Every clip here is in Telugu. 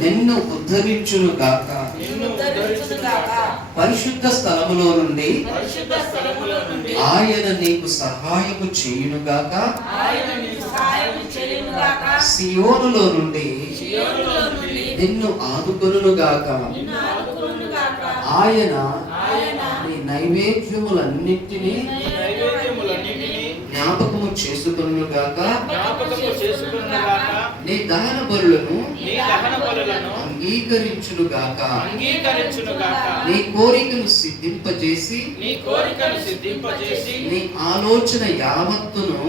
నిన్ను ఉద్ధరించును గాక. పరిశుద్ధ స్థలములో నుండి ఆయన నీకు సహాయము చేయును గాక. సియోనులో నుండి నిన్ను ఆదుకొనును గాక. ఆయన నీ నైవేద్యములన్నిటినీ జ్ఞాపకము చేసుకొనును గాక. నీ దహన బలులను అంగీకరించును గాక. నీ కోరికను సిద్ధింపజేసి నీ ఆలోచన యావత్తును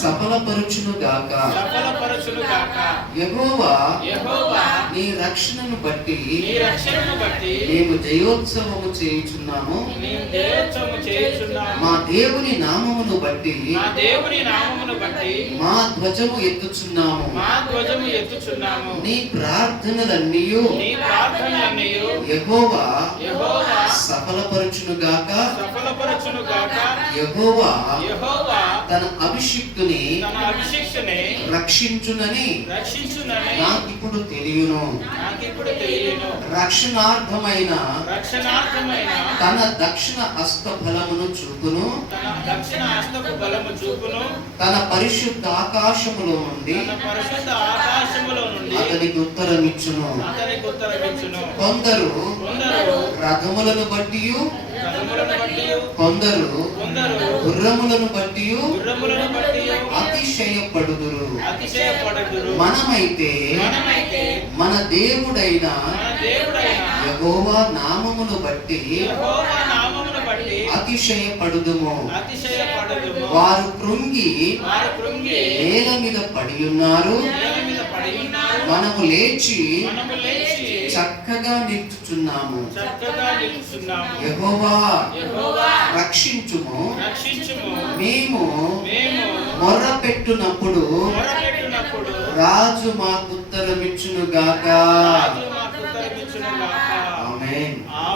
సఫలపరచును గాక. యెహోవా నీ రక్షణను బట్టి మేము జయోత్సవము చేయుచున్నాము. మా దేవుని నామమును బట్టి మా ధ్వజము ఎత్తుచున్నాము. నీ ప్రార్థనలన్నీయు యెహోవా సఫలపరచును గాక. యెహోవా తన అభిషిక్తుని రక్షించునని నాకిప్పుడు తెలియను. రక్షణార్థమైన తన దక్షిణ హస్త బలమును చూపును. తన పరిశుద్ధ ఆకాశములో నుండి అతనికి ఉత్తరమిచ్చును. కొందరు రథములను బట్టి, కొందరు గుర్రములను బట్టి అతిశయపడుదురు. మనమైతే మన దేవుడైన యెహోవా నామమును బట్టి అతిశయపడుదుము. వారు కృంగి నేల మీద పడి ఉన్నారు. మనము లేచి చక్కగా నిలుచుచున్నాము. యెహోవా రక్షించుము. మేము మొర్రపెట్టునప్పుడు రాజు మాకు ఉత్తరమిచ్చును గాక.